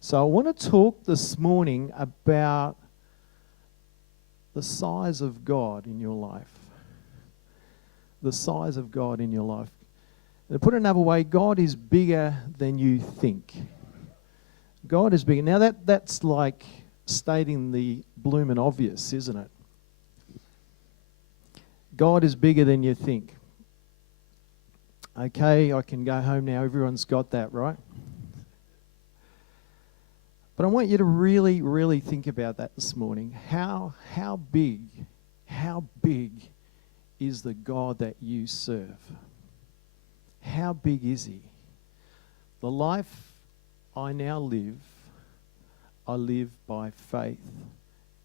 So I want to talk this morning about the size of God in your life. The size of God in your life. To put it another way, God is bigger than you think. God is bigger. Now that's like stating the bloomin' obvious, isn't it? God is bigger than you think. Okay, I can go home now. Everyone's got that, right? But I want you to really, really think about that this morning. How big is the God that you serve? How big is He? The life I now live, I live by faith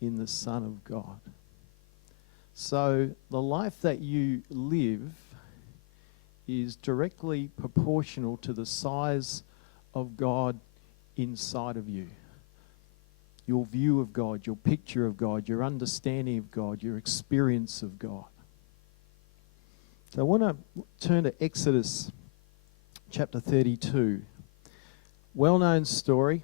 in the Son of God. So the life that you live is directly proportional to the size of God inside of you. Your view of God, your picture of God, your understanding of God, your experience of God. So I want to turn to Exodus chapter 32. Well-known story.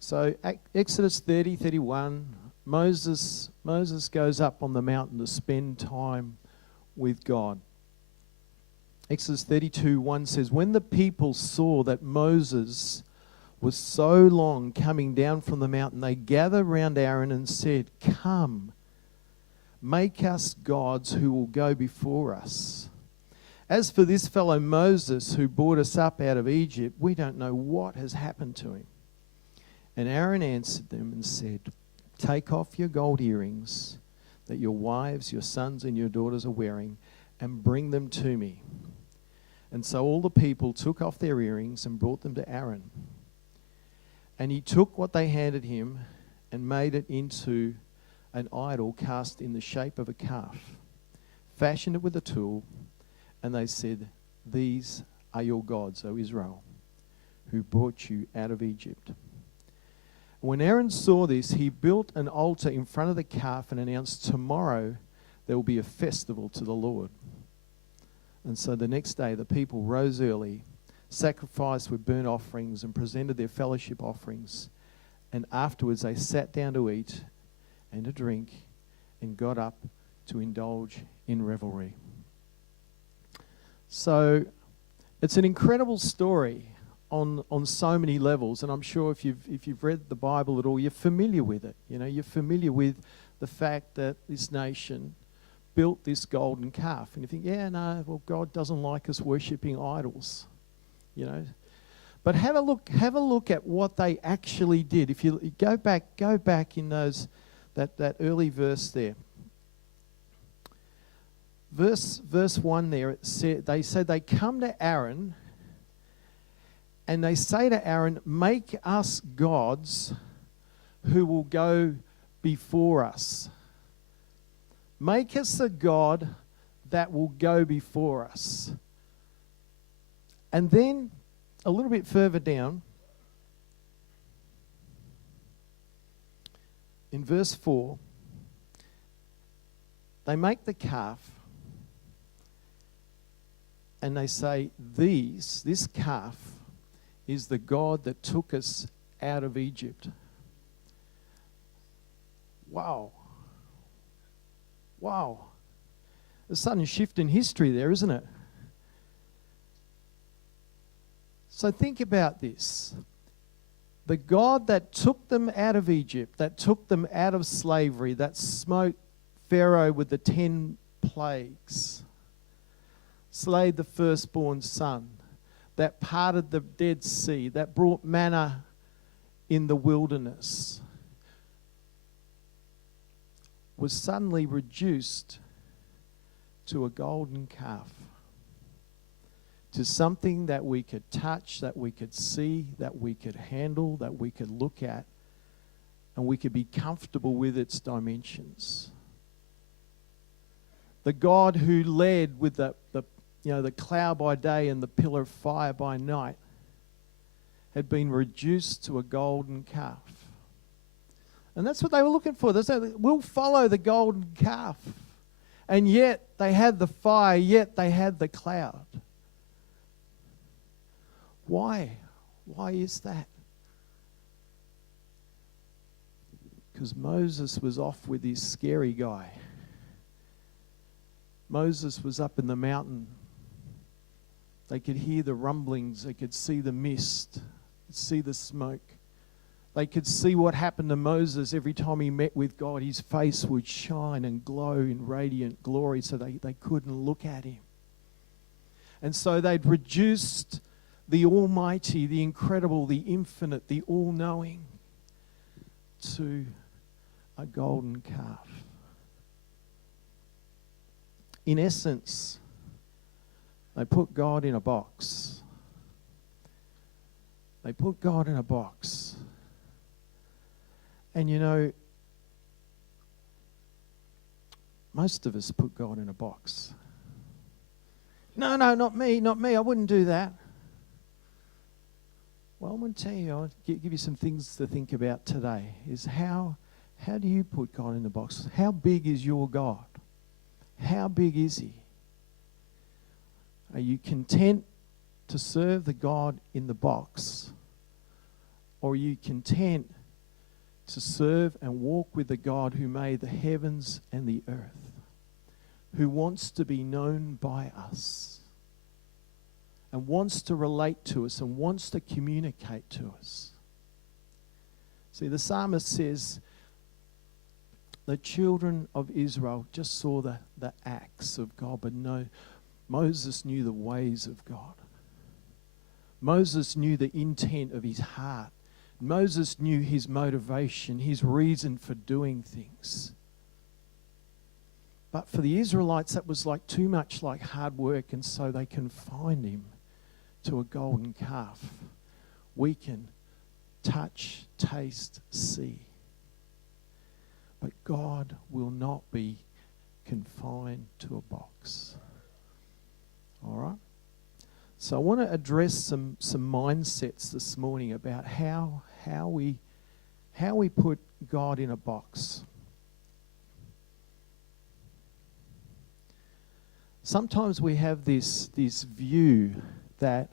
So Exodus 30:31, Moses goes up on the mountain to spend time with God. Exodus 32:1 says, when the people saw that Moses was so long coming down from the mountain, they gathered round Aaron and said, come, make us gods who will go before us. As for this fellow Moses who brought us up out of Egypt, we don't know what has happened to him. And Aaron answered them and said, take off your gold earrings that your wives, your sons and your daughters are wearing, and bring them to me. And so all the people took off their earrings and brought them to Aaron. And he took what they handed him and made it into an idol cast in the shape of a calf, fashioned it with a tool, and they said, these are your gods, O Israel, who brought you out of Egypt. When Aaron saw this, he built an altar in front of the calf and announced, tomorrow there will be a festival to the Lord. And so the next day the people rose early, sacrificed with burnt offerings and presented their fellowship offerings. And afterwards they sat down to eat and to drink and got up to indulge in revelry. So it's an incredible story on so many levels, and I'm sure if you've read the Bible at all, you're familiar with it. You know, you're familiar with the fact that this nation built this golden calf, and you think, yeah, no, well, God doesn't like us worshipping idols, you know. But have a look at what they actually did. If you go back in that early verse there. Verse 1 there, they said they come to Aaron and they say to Aaron, make us gods who will go before us. Make us a God that will go before us. And then a little bit further down, in verse 4, they make the calf and they say, this calf is the God that took us out of Egypt. Wow. There's a sudden shift in history there, isn't it? So think about this. The God that took them out of Egypt, that took them out of slavery, that smote Pharaoh with the 10 plagues, slayed the firstborn son, that parted the Dead Sea, that brought manna in the wilderness, was suddenly reduced to a golden calf, to something that we could touch, that we could see, that we could handle, that we could look at, and we could be comfortable with its dimensions. The God who led with the cloud by day and the pillar of fire by night had been reduced to a golden calf. And that's what they were looking for. They said, we'll follow the golden calf. And yet they had the fire, yet they had the cloud. Why? Why is that? Because Moses was off with this scary guy. Moses was up in the mountain. They could hear the rumblings. They could see the mist, see the smoke. They could see what happened to Moses every time he met with God. His face would shine and glow in radiant glory, so they couldn't look at him. And so they'd reduced the Almighty, the incredible, the infinite, the all-knowing to a golden calf. In essence, they put God in a box. They put God in a box. And you know, most of us put God in a box. No, not me. I wouldn't do that. Well, I'm going to tell you, I'll give you some things to think about today, is how do you put God in the box? How big is your God? How big is he? Are you content to serve the God in the box? Or are you content to serve and walk with the God who made the heavens and the earth, who wants to be known by us and wants to relate to us and wants to communicate to us? See, the psalmist says the children of Israel just saw the acts of God, but no, Moses knew the ways of God. Moses knew the intent of his heart. Moses knew his motivation, his reason for doing things. But for the Israelites, that was like too much like hard work, and so they confined him to a golden calf. We can touch, taste, see. But God will not be confined to a box. All right? So I want to address some mindsets this morning about how we put God in a box. Sometimes we have this view that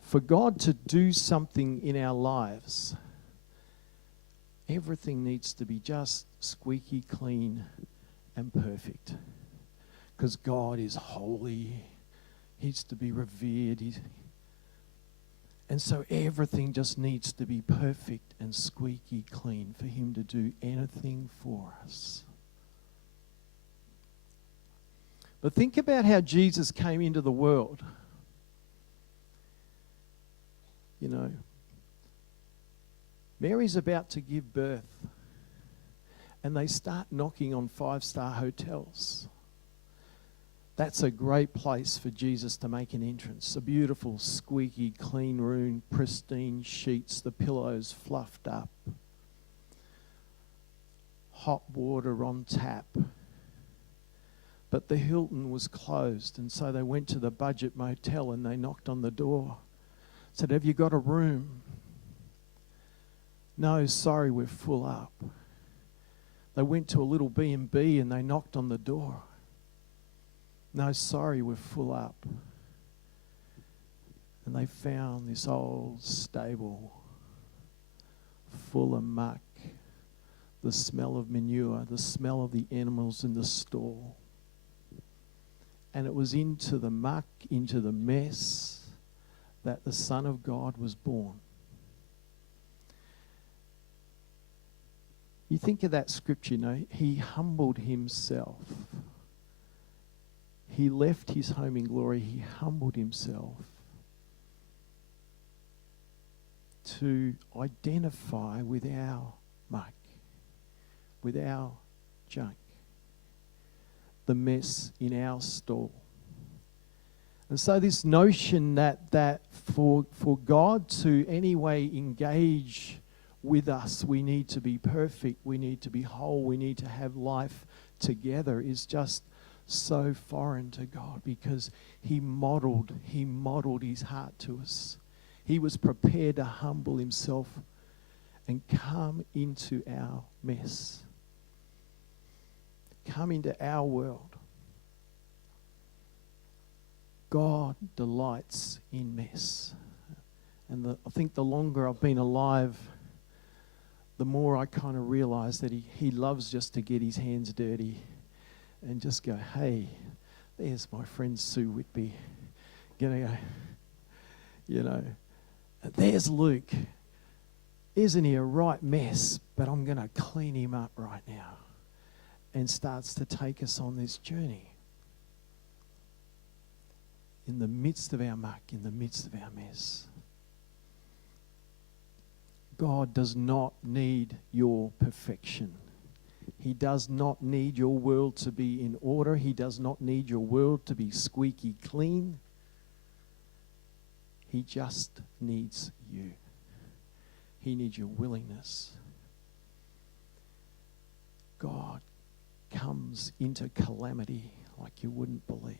for God to do something in our lives, everything needs to be just squeaky clean and perfect. Because God is holy. He's to be revered. And so everything just needs to be perfect and squeaky clean for him to do anything for us. But think about how Jesus came into the world. You know, Mary's about to give birth, and they start knocking on 5-star hotels. That's a great place for Jesus to make an entrance. A beautiful, squeaky, clean room, pristine sheets, the pillows fluffed up, hot water on tap. But the Hilton was closed, and so they went to the budget motel and they knocked on the door. Said, "Have you got a room?" "No, sorry, we're full up." They went to a little B&B and they knocked on the door. "No, sorry, we're full up." And they found this old stable full of muck, the smell of manure, the smell of the animals in the stall. And it was into the muck, into the mess, that the Son of God was born. You think of that scripture, you know, he humbled himself. He left his home in glory. He humbled himself to identify with our muck, with our junk, the mess in our stall. And so this notion that for God to anyway engage with us, we need to be perfect, we need to be whole, we need to have life together is just so foreign to God, because he modeled his heart to us. He was prepared to humble himself and come into our mess, come into our world. God delights in mess. And I think the longer I've been alive, the more I kind of realise that he loves just to get his hands dirty and just go, hey, there's my friend Sue Whitby. There's Luke. Isn't he a right mess? But I'm going to clean him up right now. And starts to take us on this journey. In the midst of our muck, in the midst of our mess. God does not need your perfection. He does not need your world to be in order. He does not need your world to be squeaky clean. He just needs you. He needs your willingness. God comes into calamity like you wouldn't believe.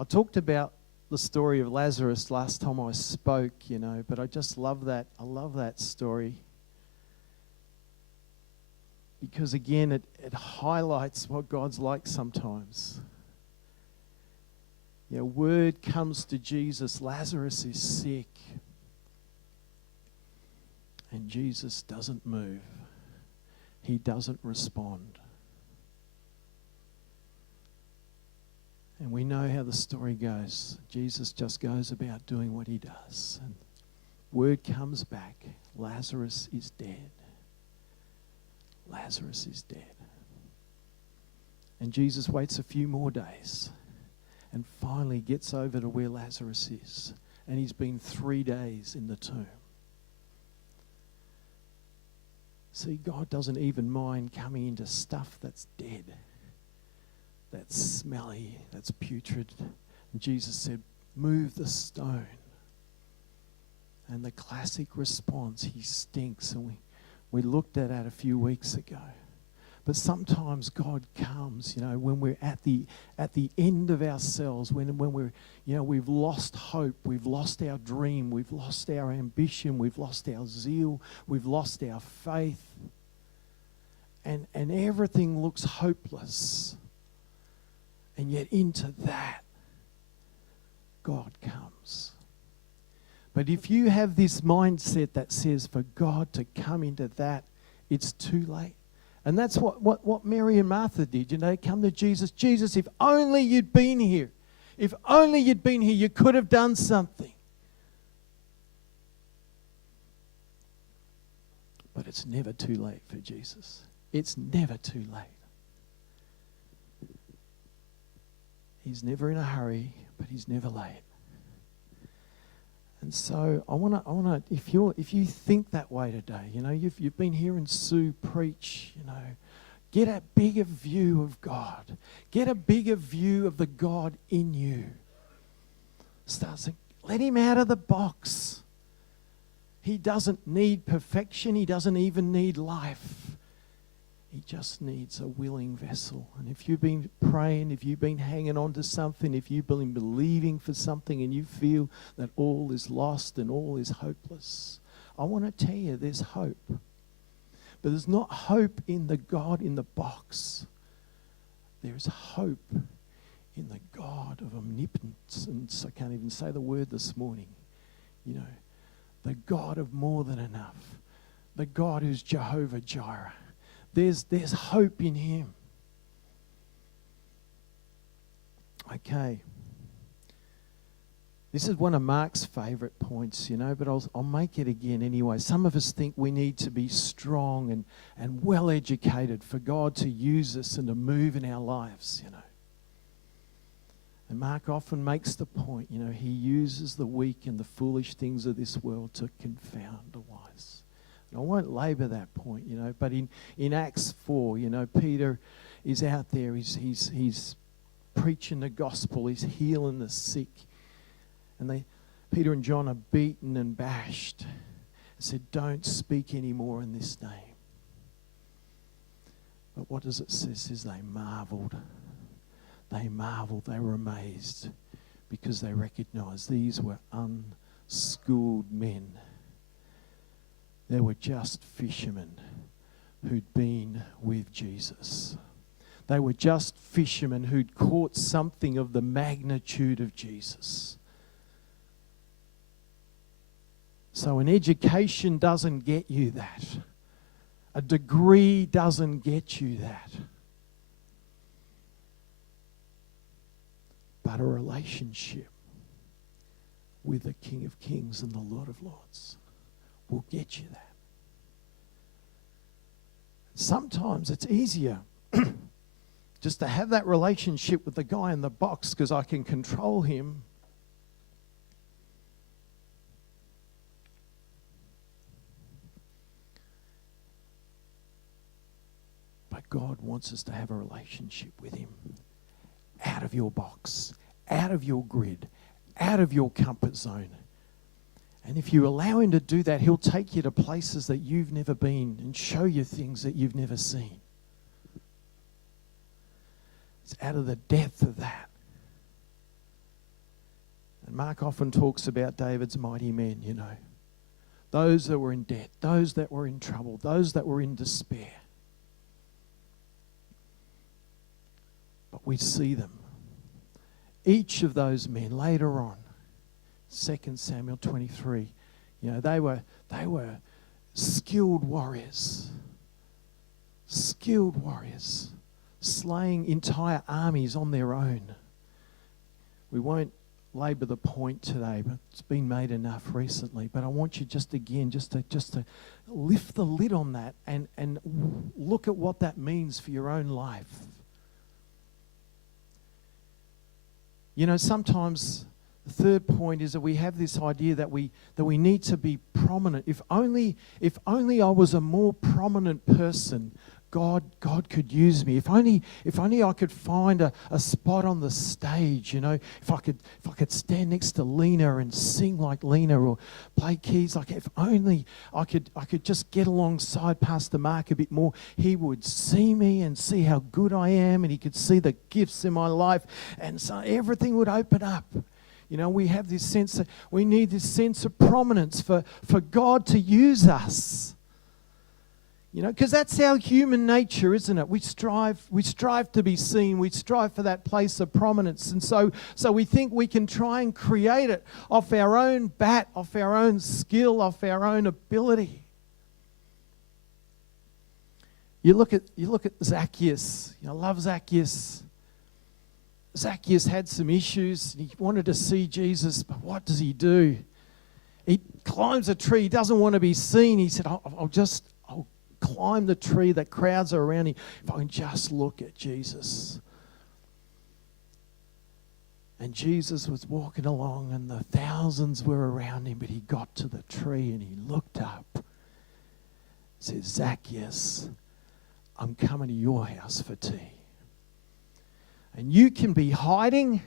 I talked about the story of Lazarus last time I spoke, but I just love that. I love that story. Because again, it highlights what God's like sometimes. Word comes to Jesus, Lazarus is sick. And Jesus doesn't move. He doesn't respond. And we know how the story goes. Jesus just goes about doing what he does. And word comes back, Lazarus is dead. Lazarus is dead. And Jesus waits a few more days and finally gets over to where Lazarus is. And he's been 3 days in the tomb. See, God doesn't even mind coming into stuff that's dead. That's smelly, that's putrid. And Jesus said, move the stone. And the classic response, he stinks. And we looked at that a few weeks ago. But sometimes God comes, when we're at the end of ourselves, when we're, we've lost hope, we've lost our dream, we've lost our ambition, we've lost our zeal, we've lost our faith. And everything looks hopeless. And yet into that, God comes. But if you have this mindset that says for God to come into that, it's too late. And that's what Mary and Martha did. Come to Jesus. Jesus, if only you'd been here. If only you'd been here, you could have done something. But it's never too late for Jesus. It's never too late. He's never in a hurry, but he's never late. And so I want to. If you think that way today, you've been hearing Sue preach. Get a bigger view of God. Get a bigger view of the God in you. Start saying, let him out of the box. He doesn't need perfection. He doesn't even need life. He just needs a willing vessel. And if you've been praying, if you've been hanging on to something, if you've been believing for something and you feel that all is lost and all is hopeless, I want to tell you there's hope. But there's not hope in the God in the box. There's hope in the God of omnipotence. I can't even say the word this morning. The God of more than enough. The God who's Jehovah Jireh. There's hope in him. Okay. This is one of Mark's favourite points, but I'll make it again anyway. Some of us think we need to be strong and well-educated for God to use us and to move in our lives, And Mark often makes the point, he uses the weak and the foolish things of this world to confound the wise. I won't labour that point, but in Acts 4, Peter is out there, he's preaching the gospel, he's healing the sick. And Peter and John are beaten and bashed. He said, don't speak anymore in this name. But what does it say? It says they marvelled. They marvelled, they were amazed because they recognised these were unschooled men. They were just fishermen who'd been with Jesus. They were just fishermen who'd caught something of the magnitude of Jesus. So an education doesn't get you that. A degree doesn't get you that. But a relationship with the King of Kings and the Lord of Lords will get you that. Sometimes it's easier just to have that relationship with the guy in the box because I can control him. But God wants us to have a relationship with him out of your box, out of your grid, out of your comfort zone. And if you allow him to do that, he'll take you to places that you've never been and show you things that you've never seen. It's out of the depth of that. And Mark often talks about David's mighty men, you know. Those that were in debt, those that were in trouble, those that were in despair. But we see them. Each of those men later on, 2 Samuel 23, you know, they were skilled warriors, slaying entire armies on their own. We won't labour the point today, but it's been made enough recently. But I want you just to lift the lid on that and look at what that means for your own life. You know, sometimes the third point is that we have this idea that we need to be prominent. If only I was a more prominent person, God could use me. If only I could find a spot on the stage, you know, if I could stand next to Lena and sing like Lena or play keys like, if only I could just get alongside Pastor Mark a bit more, he would see me and see how good I am, and he could see the gifts in my life, and so everything would open up. You know, we have this sense that we need this sense of prominence for God to use us. You know, because that's our human nature, isn't it? We strive to be seen. We strive for that place of prominence. And so we think we can try and create it off our own bat, off our own skill, off our own ability. You look at Zacchaeus. You know, I love Zacchaeus. Zacchaeus had some issues. He wanted to see Jesus, but what does he do? He climbs a tree. He doesn't want to be seen. He said, I'll climb the tree. The crowds are around him. If I can just look at Jesus. And Jesus was walking along and the thousands were around him, but he got to the tree and he looked up. Says, Zacchaeus, I'm coming to your house for tea. And you can be hiding.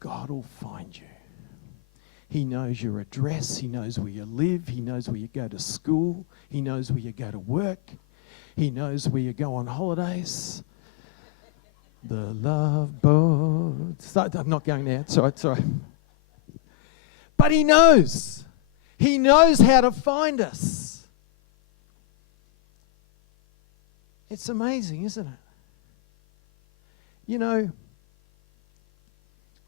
God will find you. He knows your address. He knows where you live. He knows where you go to school. He knows where you go to work. He knows where you go on holidays. The love boat. I'm not going there. Sorry. But he knows. He knows how to find us. It's amazing, isn't it? You know,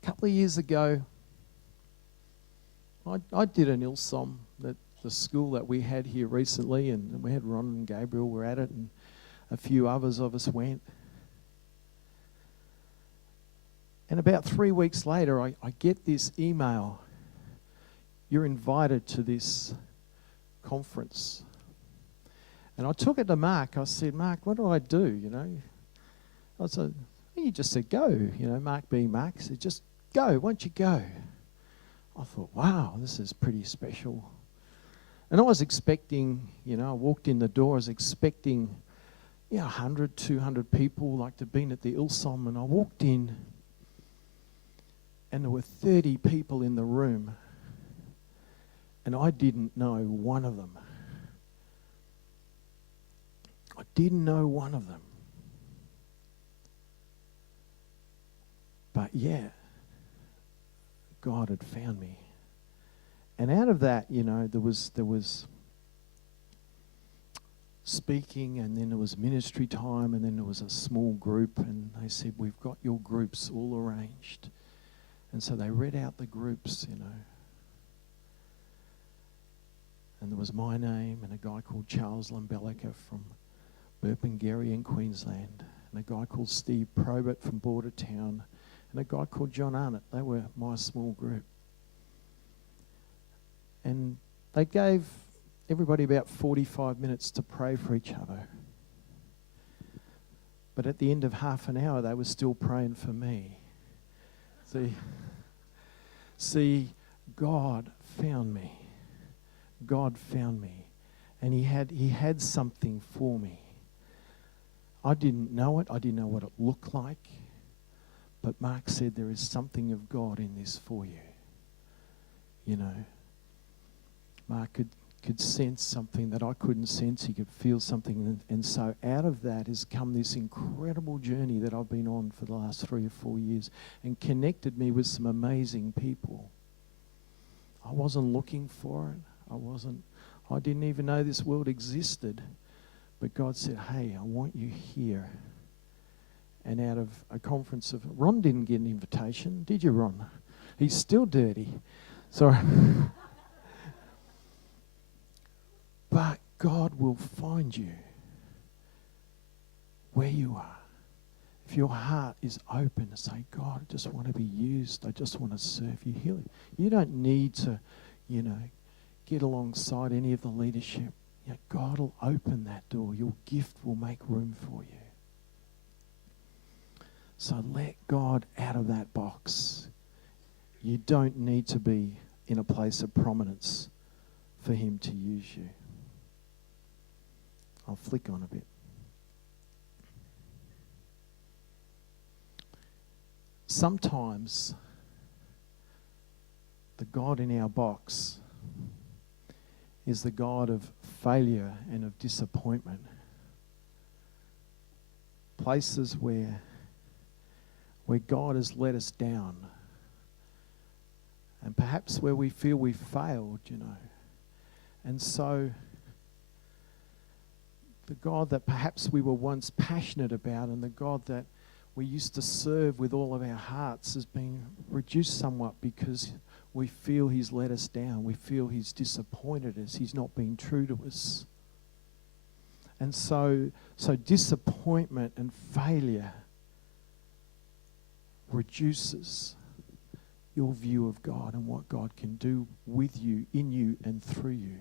a couple of years ago, I did an Ilsom at the school that we had here recently, and we had Ron and Gabriel were at it, and a few others of us went. And about 3 weeks later, I get this email. You're invited to this conference. And I took it to Mark. I said, Mark, what do I do, you know? I said, he just said, go. You know, Mark being Mark said, just go. Why don't you go? I thought, wow, this is pretty special. And I was expecting, you know, I walked in the door, I was expecting, 100, 200 people like to have been at the Ilsom. And I walked in, and there were 30 people in the room. And I didn't know one of them. I didn't know one of them. But yeah, God had found me. And out of that, you know, there was speaking, and then there was ministry time, and then there was a small group, and they said, we've got your groups all arranged. And so they read out the groups, you know. And there was my name and a guy called Charles Lambelica from Burpengary in Queensland, and a guy called Steve Probert from Bordertown, and a guy called John Arnott. They were my small group. And they gave everybody about 45 minutes to pray for each other. But at the end of half an hour, they were still praying for me. See, God found me. God found me. And he had something for me. I didn't know it. I didn't know what it looked like. But Mark said there is something of God in this for you. You know, Mark could sense something that I couldn't sense. He could feel something. And so out of that has come this incredible journey that I've been on for the last 3 or 4 years, and connected me with some amazing people. I wasn't looking for it. I didn't even know this world existed. But God said, hey, I want you here. And out of a conference of... Ron didn't get an invitation, did you, Ron? He's still dirty. Sorry. But God will find you where you are. If your heart is open to say, God, I just want to be used. I just want to serve you. You don't need to, get alongside any of the leadership. God will open that door. Your gift will make room for you. So let God out of that box. You don't need to be in a place of prominence for him to use you. I'll flick on a bit. Sometimes the God in our box is the God of failure and of disappointment. Places where God has let us down, and perhaps where we feel we've failed, And so the God that perhaps we were once passionate about, and the God that we used to serve with all of our hearts, has been reduced somewhat because we feel he's let us down. We feel he's disappointed us. He's not been true to us. And so disappointment and failure reduces your view of God and what God can do with you, in you, and through you.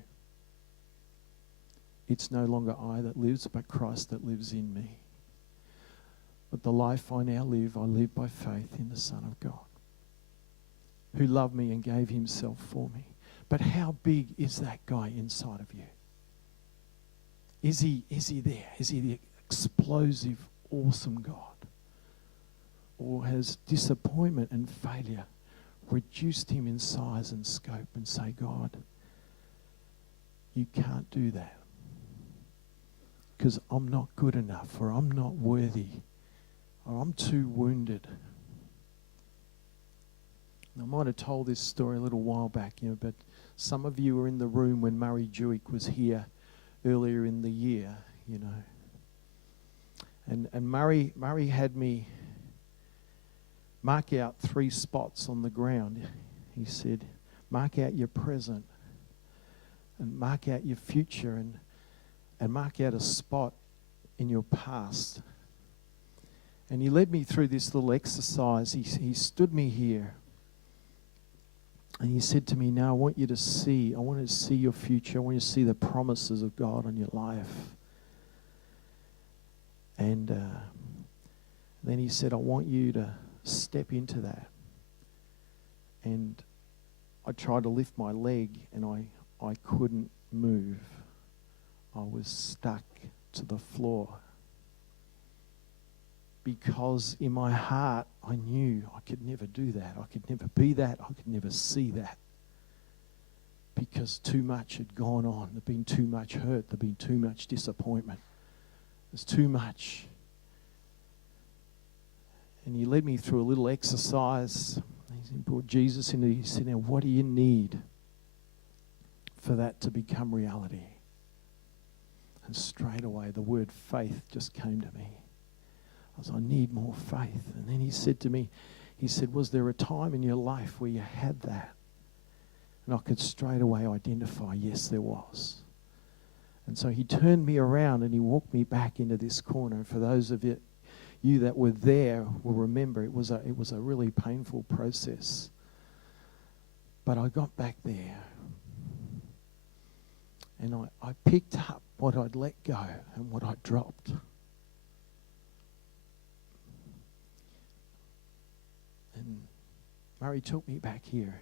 It's no longer I that lives, but Christ that lives in me. But the life I now live, I live by faith in the Son of God, who loved me and gave himself for me. But how big is that guy inside of you? Is he there? Is he the explosive, awesome God? Or has disappointment and failure reduced him in size and scope, and say, God, you can't do that because I'm not good enough, or I'm not worthy, or I'm too wounded. I might have told this story a little while back, but some of you were in the room when Murray Jewick was here earlier in the year, And Murray had me mark out 3 spots on the ground. He said, mark out your present, and mark out your future, and mark out a spot in your past. And he led me through this little exercise. He stood me here, and he said to me, now I want you to see your future. I want you to see the promises of God on your life. And then he said, I want you to step into that. And I tried to lift my leg, and I couldn't move. I was stuck to the floor. Because in my heart, I knew I could never do that. I could never be that. I could never see that. Because too much had gone on. There'd been too much hurt. There'd been too much disappointment. There's too much. And he led me through a little exercise. He brought Jesus in. He said, now what do you need for that to become reality? And straight away the word faith just came to me. I need more faith. And then he said to me, was there a time in your life where you had that? And I could straight away identify, yes, there was. And so he turned me around and he walked me back into this corner. And for those of you that were there will remember it was a really painful process. But I got back there and I picked up what I'd let go and what I'd dropped. And Murray took me back here.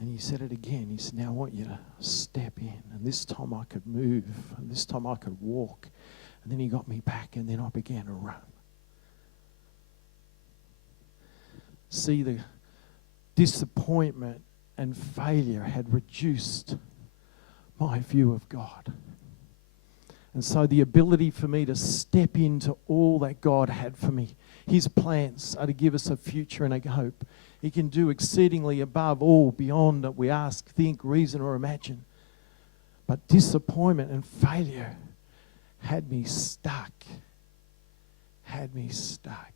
And he said it again. He said, now I want you to step in. And this time I could move. And this time I could walk. And then he got me back and then I began to run. See, the disappointment and failure had reduced my view of God. And so the ability for me to step into all that God had for me, His plans are to give us a future and a hope. He can do exceedingly above all, beyond that we ask, think, reason, or imagine. But disappointment and failure had me stuck. Had me stuck.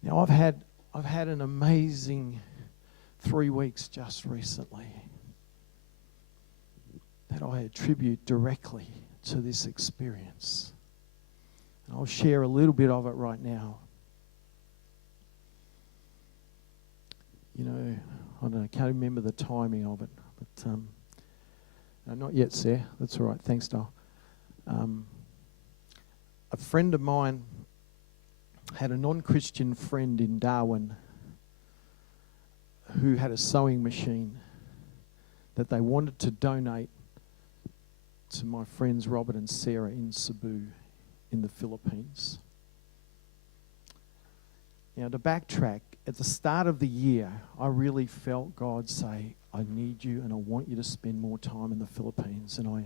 Now I've had an amazing 3 weeks just recently that I attribute directly to this experience. And I'll share a little bit of it right now. You know, I don't know, I can't remember the timing of it, but no, not yet, Sarah. That's all right. Thanks, Dale. A friend of mine had a non-Christian friend in Darwin who had a sewing machine that they wanted to donate to my friends Robert and Sarah in Cebu in the Philippines. Now, to backtrack, at the start of the year, I really felt God say, I need you and I want you to spend more time in the Philippines. And I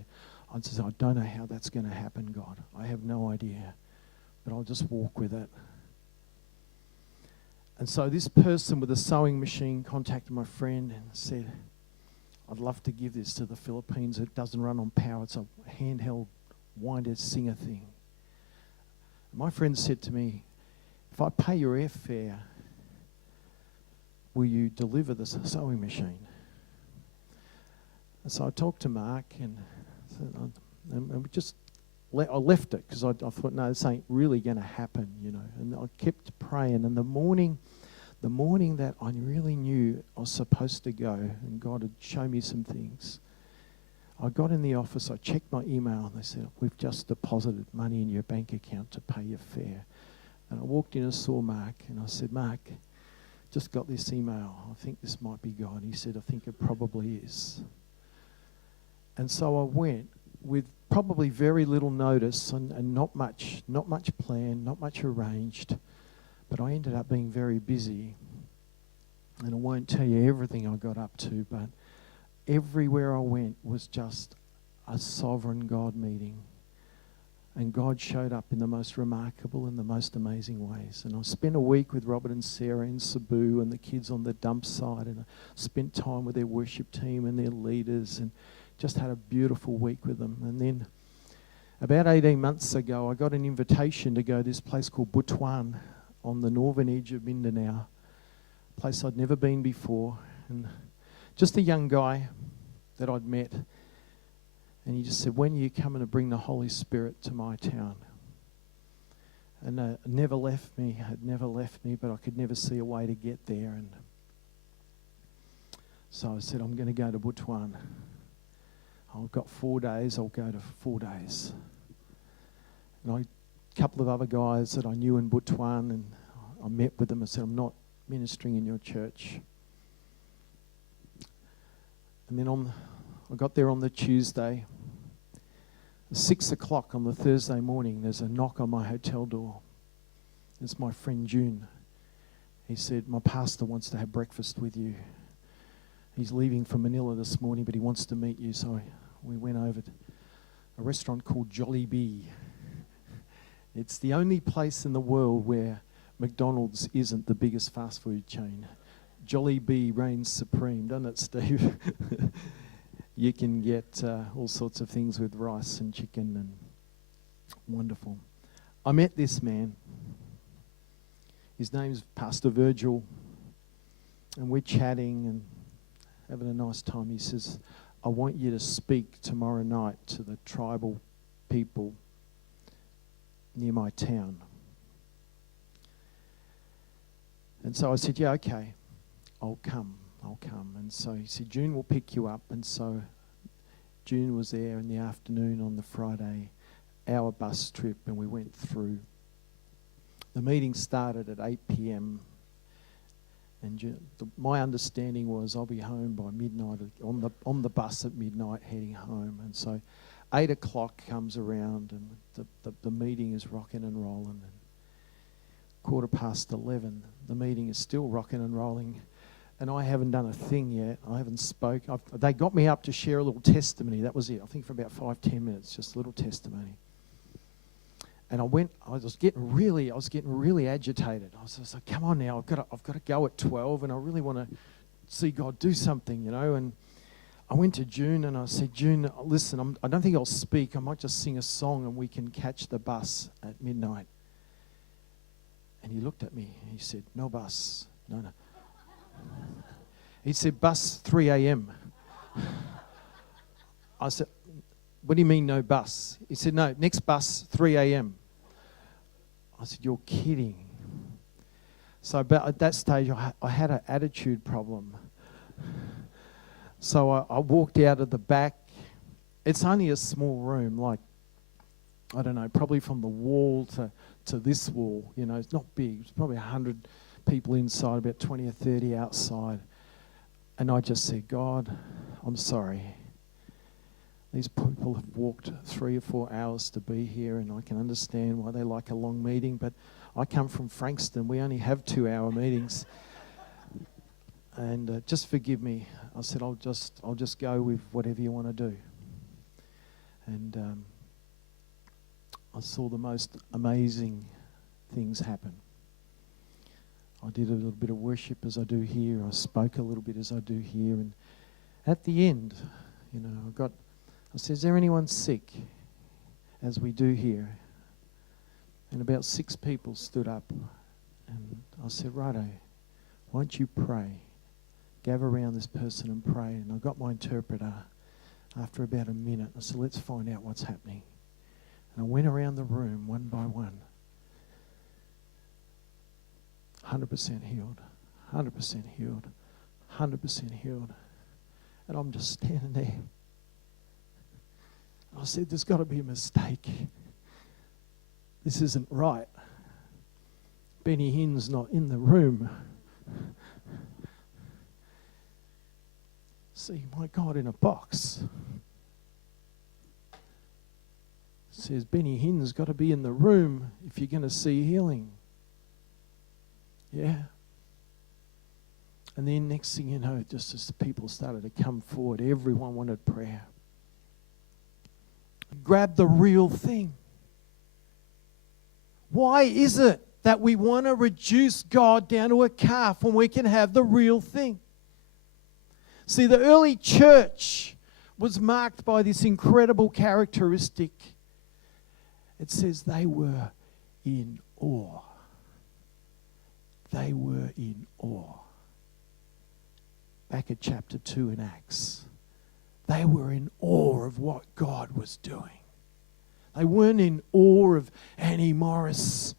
said, I don't know how that's going to happen, God. I have no idea, but I'll just walk with it. And so this person with a sewing machine contacted my friend and said, I'd love to give this to the Philippines. It doesn't run on power. It's a handheld winder singer thing. My friend said to me, if I pay your airfare, will you deliver the sewing machine? And so I talked to Mark and we just I left it because I thought, no, this ain't really going to happen, you know. And I kept praying. And the morning that I really knew I was supposed to go and God had shown me some things, I got in the office, I checked my email, and they said, we've just deposited money in your bank account to pay your fare. And I walked in and saw Mark, and I said, Mark, just got this email. I think this might be God. He said, I think it probably is. And so I went with probably very little notice and not much planned, not much arranged. But I ended up being very busy. And I won't tell you everything I got up to, but everywhere I went was just a sovereign God meeting. And God showed up in the most remarkable and the most amazing ways. And I spent a week with Robert and Sarah in Cebu and the kids on the dump site. And I spent time with their worship team and their leaders and just had a beautiful week with them. And then about 18 months ago, I got an invitation to go to this place called Butuan on the northern edge of Mindanao, a place I'd never been before. And just a young guy that I'd met. And he just said, when are you coming to bring the Holy Spirit to my town? And it never left me, but I could never see a way to get there. And so I said, I'm going to go to Butuan. I've got 4 days, I'll go to 4 days. And a couple of other guys that I knew in Butuan, and I met with them and said, I'm not ministering in your church. And then I got there on the Tuesday. 6 o'clock on the Thursday morning, there's a knock on my hotel door. It's my friend June. He said, my pastor wants to have breakfast with you. He's leaving for Manila this morning, but he wants to meet you. So we went over to a restaurant called Jollibee. It's the only place in the world where McDonald's isn't the biggest fast food chain. Jollibee reigns supreme, doesn't it, Steve? You can get all sorts of things with rice and chicken and wonderful. I met this man. His name's Pastor Virgil, and we're chatting and having a nice time. He says, I want you to speak tomorrow night to the tribal people near my town. And so I said, yeah, okay, I'll come. And so he said, June will pick you up. And so June was there in the afternoon on the Friday, our bus trip, and we went through. The meeting started at 8 p.m. And my understanding was I'll be home by midnight, on the bus at midnight heading home. And so 8 o'clock comes around and the meeting is rocking and rolling. And 11:15, the meeting is still rocking and rolling. And I haven't done a thing yet. I haven't spoke. They got me up to share a little testimony. That was it. I think for about 5-10 minutes, just a little testimony. And I was getting really agitated. I was like, come on now, I've got to go at 12, and I really want to see God do something, you know. And I went to June and I said, June, listen, I don't think I'll speak. I might just sing a song and we can catch the bus at midnight. And he looked at me and he said, no bus. No. He said, bus 3 a.m. I said, what do you mean no bus? He said, no, next bus 3 a.m. I said, you're kidding. So about at that stage, I had an attitude problem. So I walked out of the back. It's only a small room, like, I don't know, probably from the wall to this wall. You know, it's not big. It's probably 100 people inside, about 20 or 30 outside. And I just said, God, I'm sorry. These people have walked 3 or 4 hours to be here, and I can understand why they like a long meeting, but I come from Frankston. We only have 2-hour meetings. And just forgive me. I said, I'll just go with whatever you want to do. And I saw the most amazing things happen. I did a little bit of worship as I do here. I spoke a little bit as I do here. And at the end, you know, I said, is there anyone sick? As we do here. And about 6 people stood up. And I said, righto, why don't you pray? Gather around this person and pray. And I got my interpreter after about a minute. I said, let's find out what's happening. And I went around the room one by one. 100% healed. 100% healed. 100% healed. And I'm just standing there. I said, there's got to be a mistake. This isn't right. Benny Hinn's not in the room. See, my God in a box. Says Benny Hinn's got to be in the room if you're going to see healing. Yeah. And then next thing you know, just as the people started to come forward, everyone wanted prayer. Grab the real thing. Why is it that we want to reduce God down to a calf when we can have the real thing? See, the early church was marked by this incredible characteristic. It says they were in awe. They were in awe. Back at chapter 2 in Acts. They were in awe of what God was doing. They weren't in awe of Annie Morris.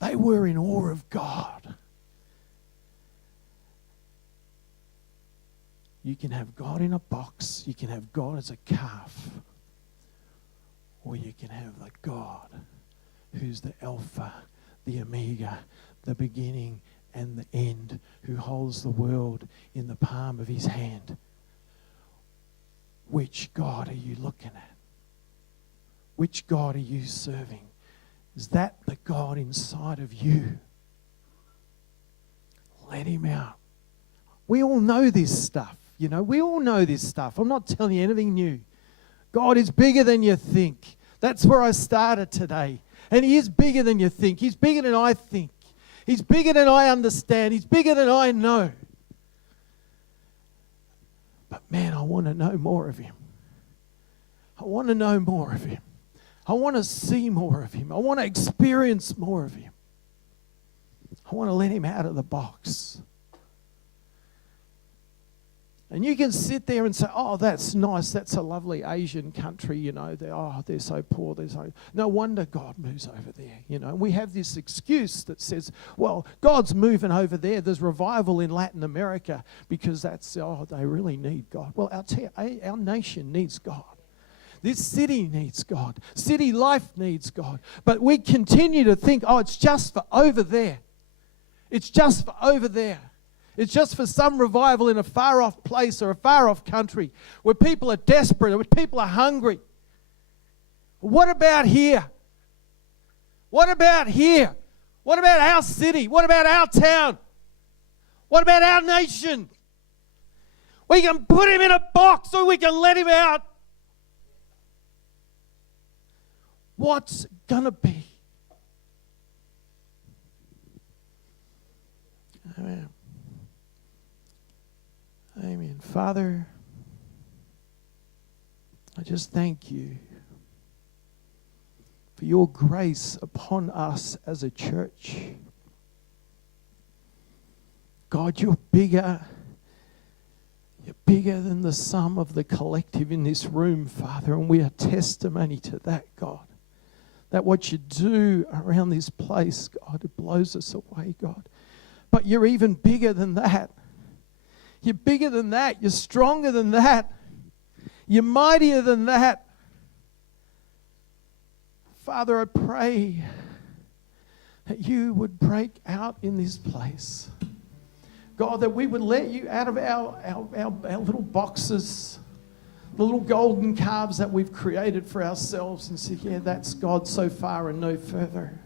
They were in awe of God. You can have God in a box. You can have God as a calf. Or you can have the God who's the Alpha, the Omega, the beginning and the end, who holds the world in the palm of his hand. Which God are you looking at? Which God are you serving? Is that the God inside of you? Let him out. We all know this stuff, you know. We all know this stuff. I'm not telling you anything new. God is bigger than you think. That's where I started today. And he is bigger than you think. He's bigger than I think. He's bigger than I understand. He's bigger than I know. But man, I want to know more of him. I want to know more of him. I want to see more of him. I want to experience more of him. I want to let him out of the box. And you can sit there and say, oh, that's nice. That's a lovely Asian country, you know. They're so poor. No wonder God moves over there, you know. And we have this excuse that says, well, God's moving over there. There's revival in Latin America because they really need God. Well, I'll tell you, our nation needs God. This city needs God. City life needs God. But we continue to think, oh, it's just for over there. It's just for over there. It's just for some revival in a far-off place or a far-off country where people are desperate, where people are hungry. What about here? What about here? What about our city? What about our town? What about our nation? We can put him in a box or we can let him out. What's going to be? Amen. Amen. Father, I just thank you for your grace upon us as a church. God, you're bigger. You're bigger than the sum of the collective in this room, Father, and we are testimony to that, God. That what you do around this place, God, it blows us away, God. But you're even bigger than that. You're bigger than that. You're stronger than that. You're mightier than that. Father, I pray that you would break out in this place. God, that we would let you out of our little boxes, the little golden calves that we've created for ourselves and say, yeah, that's God so far and no further.